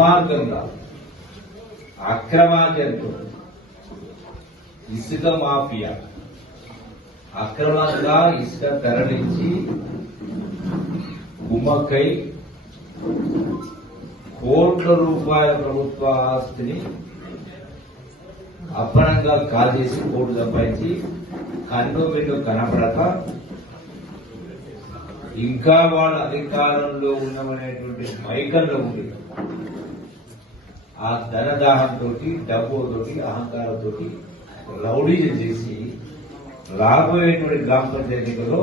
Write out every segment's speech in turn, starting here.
దుర్మార్గంగా అక్రమార్జనతో ఇసుక మాఫియా అక్రమంగా ఇసుక తరలించి కుమ్మక్కై కోట్ల రూపాయల ప్రభుత్వ ఆస్తిని అప్పనంగా కాజేసి కోట్లు సంపాదించి కన్ను బిడ్డ కనపడక ఇంకా వాళ్ళ అధికారంలో ఉన్నామనేటువంటి మైకల్లో ఉంది ఆ ధనదాహంతో డబ్బుతో అహంకారంతో రౌడీజం చేసి రాబోయేటువంటి గ్రామ పంచాయతీ ఎన్నికల్లో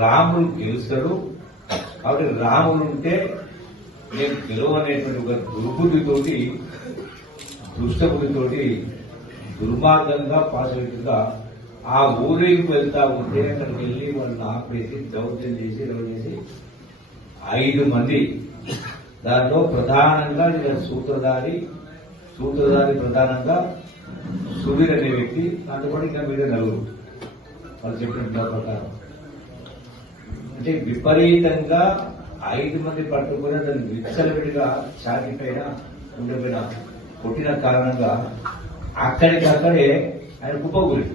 రాములు గెలుస్తాడు. కాబట్టి రాములు ఉంటే నేను గెలవనేటువంటి ఒక దుర్బుద్ధితోటి దుష్టబుద్ధితోటి దుర్మార్గంగా పాజిటివ్గా ఆ ఊరికి వెళ్తా ఉంటే అక్కడికి వెళ్ళి వాళ్ళని ఆపేసి దౌర్జన్యం చేసి రౌడీ చేసి 5 మంది దాంట్లో ప్రధానంగా సూత్రధారి ప్రధానంగా సుధీర్ అనే వ్యక్తి దాంతో కూడా ఇంకా మీద 4 వాళ్ళు చెప్పిన ప్రకారం అంటే విపరీతంగా 5 మంది పట్టుకుని దాన్ని విచ్చలవిడిగా ఛాతీ పైన ఉండిపోయిన కొట్టిన కారణంగా అక్కడికక్కడే ఆయన కుప్పగురి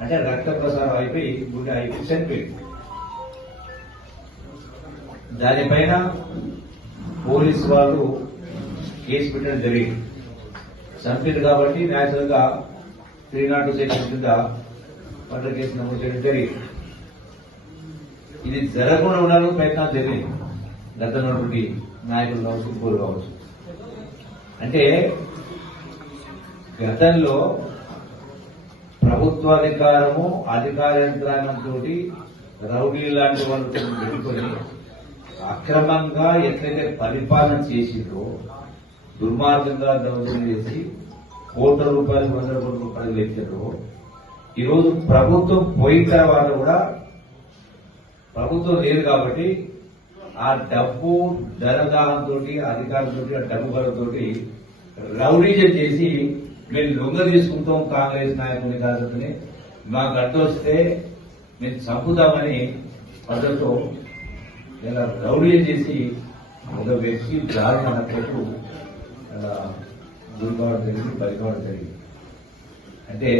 అంటే రక్త ప్రసారం అయిపోయి గుండె అయిపోయి చనిపోయింది. దానిపైన పోలీసు వాళ్ళు కేసు పెట్టడం జరిగింది. చంపారు కాబట్టి న్యాచురల్ గా 302 సెక్షన్ కింద మర్డర్ కేసు నమోదు చేయడం జరిగింది. ఇది జరగకుండా ఉండాలని ప్రయత్నాలు జరిగింది గతంలో నాయకులు కావచ్చు పోరు కావచ్చు. అంటే గతంలో ప్రభుత్వాధికారము అధికార యంత్రాంగంతో రౌడీ లాంటి వాళ్ళతో పెట్టుకుని అక్రమంగా ఎట్లయితే పరిపాలన చేసిందో దుర్మార్గంగా దౌర్జన్యం చేసి కోట్ల రూపాయలు 100 కోట్ల రూపాయలు లెక్కారో ఈరోజు ప్రభుత్వం పోయిన తర్వాత కూడా ప్రభుత్వం లేదు కాబట్టి ఆ డబ్బు ధనదాహంతో అధికారంతో ఆ డబ్బు బలంతో రౌడీజం చేసి మేము లొంగ తీసుకుంటాం కాంగ్రెస్ నాయకుని కాదని మాకు అడ్డొస్తే మేము చంపుతామని పద్ధతితో ఇలా రౌడీజం చేసి ఒక వ్యక్తి దారుణ హత్యకు గురి కావడం జరిగింది, బలి కావడం జరిగింది. అంటే